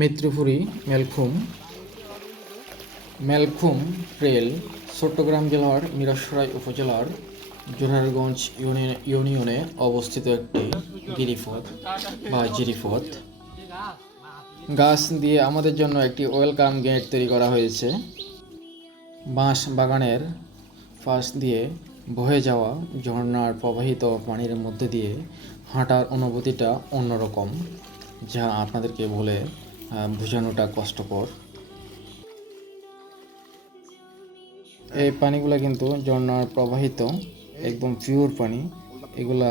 মিত্রপুরী Melkhum Melkhum trail Chittagong জেলার মিরাসরাই উপজেলার জোরারগঞ্জ ইউনিয়নে অবস্থিত একটি গিরিপথ বা জিরিপথ। গাছ দিয়ে আমাদের জন্য একটি ওয়েলকাম গেট তৈরি করা হয়েছে। বাঁশ বাগানের পাশ দিয়ে বয়ে যাওয়া ঝর্ণার প্রবাহিত পানির মধ্যে দিয়ে হাঁটার অনুভূতিটা অন্যরকম, যা আপনাদেরকে বলে বোঝানোটা কষ্টকর। এই পানিগুলা কিন্তু ঝর্ণার প্রবাহিত, একদম পিওর পানি। এগুলা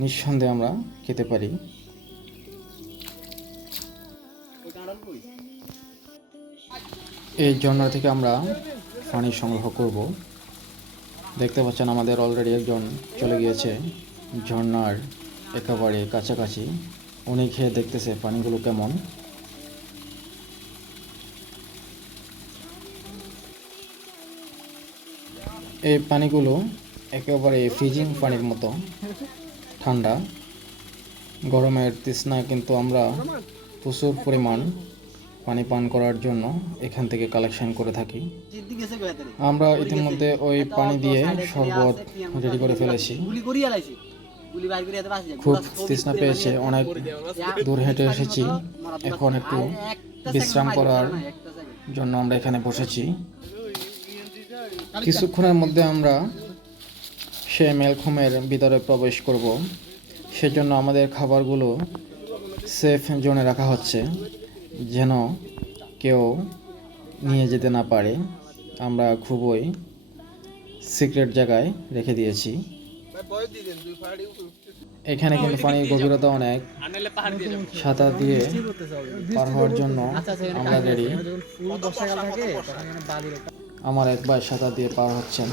নিঃসন্দেহে আমরা খেতে পারি। এই ঝর্ণা থেকে আমরা পানি সংগ্রহ করব। দেখতে পাচ্ছেন আমাদের অলরেডি একজন চলে গিয়েছে। ঝর্ণার একেবারে কাছাকাছি। উনি খেয়ে দেখতেছে পানিগুলো কেমন। এই পানিগুলো একেবারে ফ্রিজিং পানির মতো, ঠান্ডা। গরমের তৃষ্ণা কিন্তু আমরা প্রচুর পরিমাণ পানি পান করার জন্য এখান থেকে কালেকশন করে থাকি। আমরা ইতিমধ্যে ওই পানি দিয়ে শরবত রেডি করে ফেলেছি। খুব তৃষ্ণা পেয়েছে অনেক দূর হেঁটে এসেছি এখন একটু বিশ্রাম করার জন্য আমরা এখানে বসেছি। কিছুক্ষণের মধ্যে আমরা সে মেলখুমের ভিতরে প্রবেশ করব। সেজন্য আমাদের খাবারগুলো সেফ জোনে রাখা হচ্ছে যেন কেউ নিয়ে যেতে না পারে। আমরা খুবই সিক্রেট জায়গায় রেখে দিয়েছি। এখানে কিন্তু পানির গভীরতা অনেক। সাঁতার দিয়ে পার হওয়ার জন্য আমরা রেডি আমার একবার সাঁতার দিয়ে পার হচ্ছেন।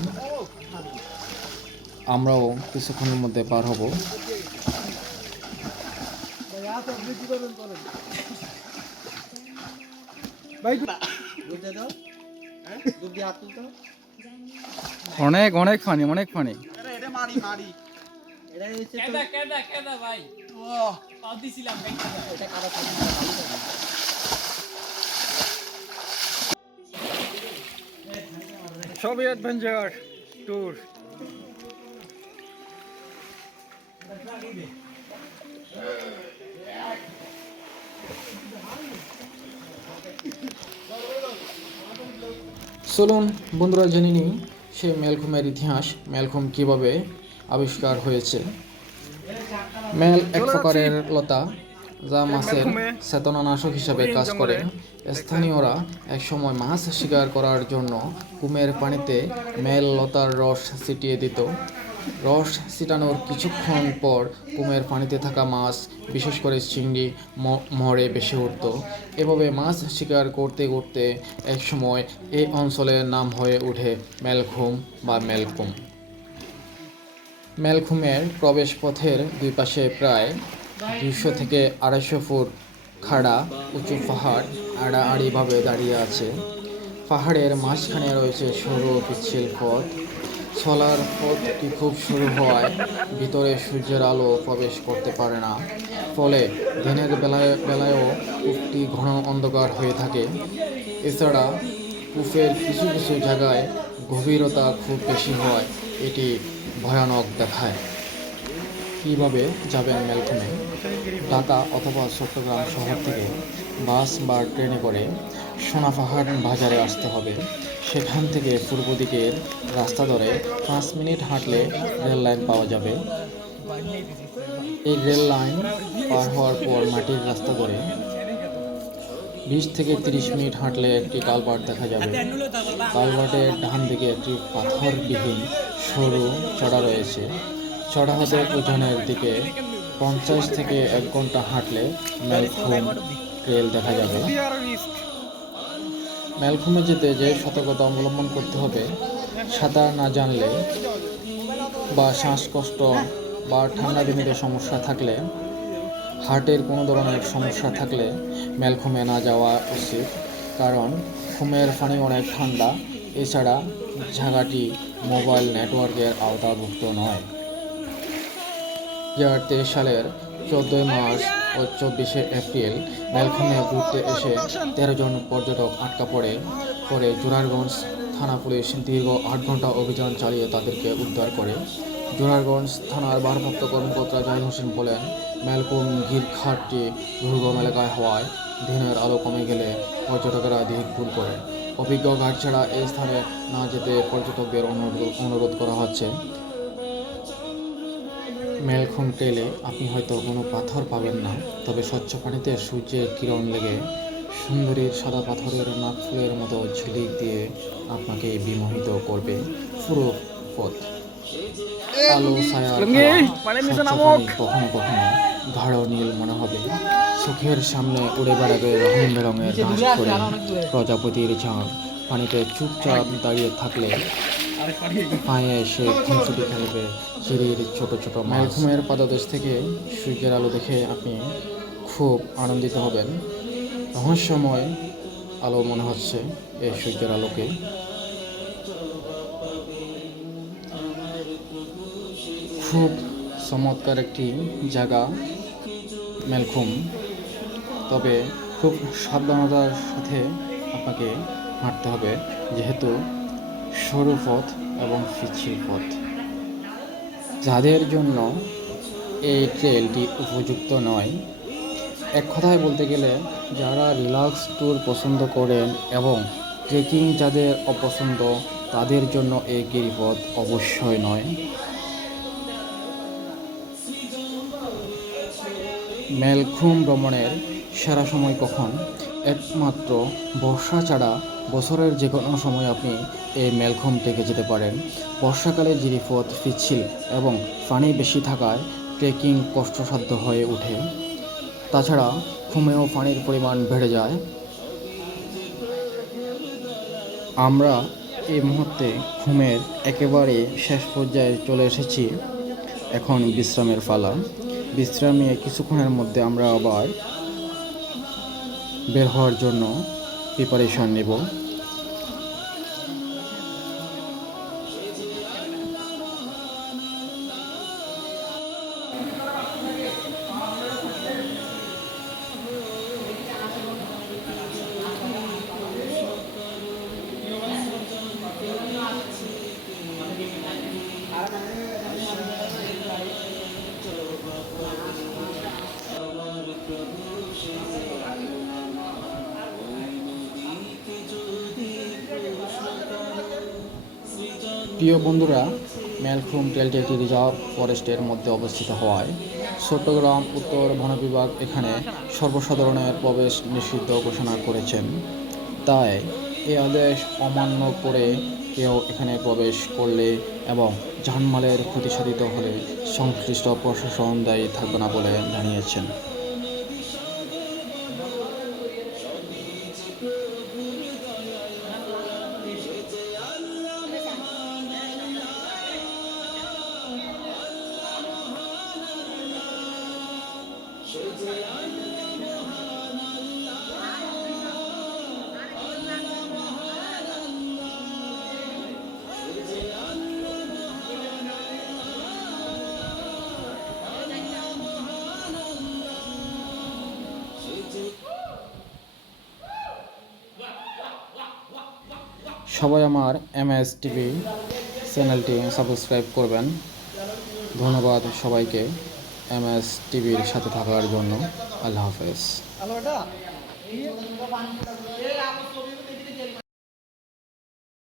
আমরাও কিছুক্ষণের মধ্যে পার হব। অনেক অনেক তুলতো অনেক অনেক পানি অনেক পানি এটা হচ্ছে কেদা কেদা কেদা ভাই? পা দিছিলাম এটা কাদা পানি না, বালি পানি। সবই অ্যাডভেঞ্চার ট্যুর চলুন বন্ধুরা জেনে নিই সেই মেলঘুমের ইতিহাস মেলখুম কীভাবে আবিষ্কার হয়েছে? মেল এক প্রকারের লতা যা মাছের চেতনানাশক হিসাবে কাজ করে। স্থানীয়রা একসময় মাছ শিকার করার জন্য কুমের পানিতে মেল লতার রস ছিটিয়ে দিত। রস ছিটানোর কিছুক্ষণ পর কুমের পানিতে থাকা মাছ, বিশেষ করে চিংড়ি মরে বেশি উঠত। এভাবে মাছ শিকার করতে করতে একসময় এই অঞ্চলের নাম হয়ে ওঠে মেলঘুম বা মেলকুম। মেলখুমের প্রবেশ পথের দুই পাশে প্রায় দুশো থেকে আড়াইশো ফুট খাড়া উঁচু পাহাড় আড়াআড়িভাবে দাঁড়িয়ে আছে। পাহাড়ের মাঝখানে রয়েছে সরু পিচ্ছিল পথ। চলার পথটি খুব সরু হওয়ায় ভিতরে সূর্যের আলো প্রবেশ করতে পারে না। ফলে দিনের বেলায়, বেলায়ও কূপটি ঘন অন্ধকার হয়ে থাকে। এছাড়া কূপের কিছু কিছু জায়গায় গভীরতা খুব বেশি হয়, এটি ভয়ানক দেখায়। কীভাবে যাবেন মেলখুমে ঢাকা অথবা চট্টগ্রাম শহর থেকে বাস বা ট্রেনে করে সোনাপাহাড় বাজারে আসতে হবে। সেখান থেকে পূর্ব দিকের রাস্তা ধরে পাঁচ মিনিট হাঁটলে রেল লাইন পাওয়া যাবে। এই রেল লাইন পার হওয়ার পর মাটির রাস্তা ধরে বিশ থেকে তিরিশ মিনিট হাঁটলে একটি কালভার্ট দেখা যাবে। কালভার্টের ডান দিকে একটি পাথরবিহীন সরু চড়া রয়েছে। চড়া হতে উজানের দিকে পঞ্চাশ থেকে এক ঘণ্টা হাঁটলে মেলখুম রেল দেখা যাবে। মেলখুমে যেতে যে সতর্কতা অবলম্বন করতে হবে, সাঁতার না জানলে বা শ্বাসকষ্ট বা ঠান্ডা জনিত সমস্যা থাকলে, হার্টের কোনো ধরনের সমস্যা থাকলে মেলখুমে না যাওয়া উচিত। কারণ খুমের পানি অনেক ঠান্ডা, এছাড়া জায়গাটি মোবাইল নেটওয়ার্কের আওতাভুক্ত নয়। দু সালের চোদ্দোই মার্চ ও চব্বিশে এপ্রিল মেলখমে ঘুরতে এসে তেরো জন পর্যটক আটকা পড়ে। পরে জোরারগঞ্জ থানা পুলিশ দীর্ঘ আট ঘণ্টা অভিযান চালিয়ে তাদেরকে উদ্ধার করে। জোরারগঞ্জ থানার ভারপ্রাপ্ত কর্মকর্তা জাহিদ হোসেন বলেন, মেলকুম গিরখাটটি দুর্গম এলাকায় হওয়ায় দিনের আলো কমে গেলে পর্যটকেরা দিক ভুল করে। অভিজ্ঞ গাইড ছাড়া এই স্থানে না যেতে পর্যটকদের অনুরোধ অনুরোধ করা হচ্ছে। মেলখুম ট্রেলে আপনি হয়তো কোনো পাথর পাবেন না। তবে স্বচ্ছ পানিতে সূর্যের কিরণ লেগে সুন্দরীর সাদা পাথরের নাক ফুলের মতো ঝিলিক দিয়ে আপনাকে বিমোহিত করবে পুরো পথ। আলো ছায়া কখনো কখনো গাঢ় নীল মনে হবে। চোখের সামনে উড়ে বেড়াবে রঙিন বেরঙের করে প্রজাপতির ঝাঁক। পানিতে চুপচাপ দাঁড়িয়ে থাকলে পায়ে এসে খুঁজুটি খেলবে। চিরির ছোট ছোট মালঘুমের পাদদেশ থেকে সূর্যের আলো দেখে আপনি খুব আনন্দিত হবেন। রহস্যময় আলো মনে হচ্ছে এই সূর্যের আলোকে। খুব চমৎকার একটি জায়গা, মেলখুম। তবে খুব সাবধানতার সাথে আপনাকে হাঁটতে হবে, যেহেতু সরু পথ এবং পিচ্ছিল পথ। যাদের জন্য এই ট্রেলটি উপযুক্ত নয়, এক কথায় বলতে গেলে যারা রিল্যাক্স ট্যুর পছন্দ করেন এবং ট্রেকিং যাদের অপছন্দ, তাদের জন্য এই গিরিপথ অবশ্যই নয়। মেলখুম ভ্রমণের সেরা সময় কখন? একমাত্র বর্ষা ছাড়া বছরের যে কোনো সময় আপনি এই মেলখুম থেকে যেতে পারেন। বর্ষাকালে জিরিপথ পিচ্ছিল এবং পানি বেশি থাকায় ট্রেকিং কষ্টসাধ্য হয়ে ওঠে। তাছাড়া ঘুমেও পানির পরিমাণ বেড়ে যায়। আমরা এই মুহূর্তে ঘুমের একেবারে শেষ পর্যায়ে চলে এসেছি। এখন বিশ্রামের ফালা বিশ্রাম নিয়ে কিছুক্ষণের মধ্যে আমরা আবার বের হওয়ার জন্য প্রিপারেশন নেব। প্রিয় বন্ধুরা মেলখুম একটি রিজার্ভ ফরেস্টের মধ্যে অবস্থিত হওয়ায় চট্টগ্রাম, উত্তর বন বিভাগ এখানে সর্বসাধারণের প্রবেশ নিষিদ্ধ ঘোষণা করেছেন। তাই এই আদেশ অমান্য করে কেউ এখানে প্রবেশ করলে এবং জানমালের ক্ষতি সাধিত হলে সংশ্লিষ্ট প্রশাসন দায়ী থাকবে না বলে জানিয়েছেন। সবাই আমার এম এস টিভি চ্যানেলটি সাবস্ক্রাইব করবেন। ধন্যবাদ সবাইকে এম এস টিভির সাথে থাকার জন্য। আল্লাহ হাফেজ।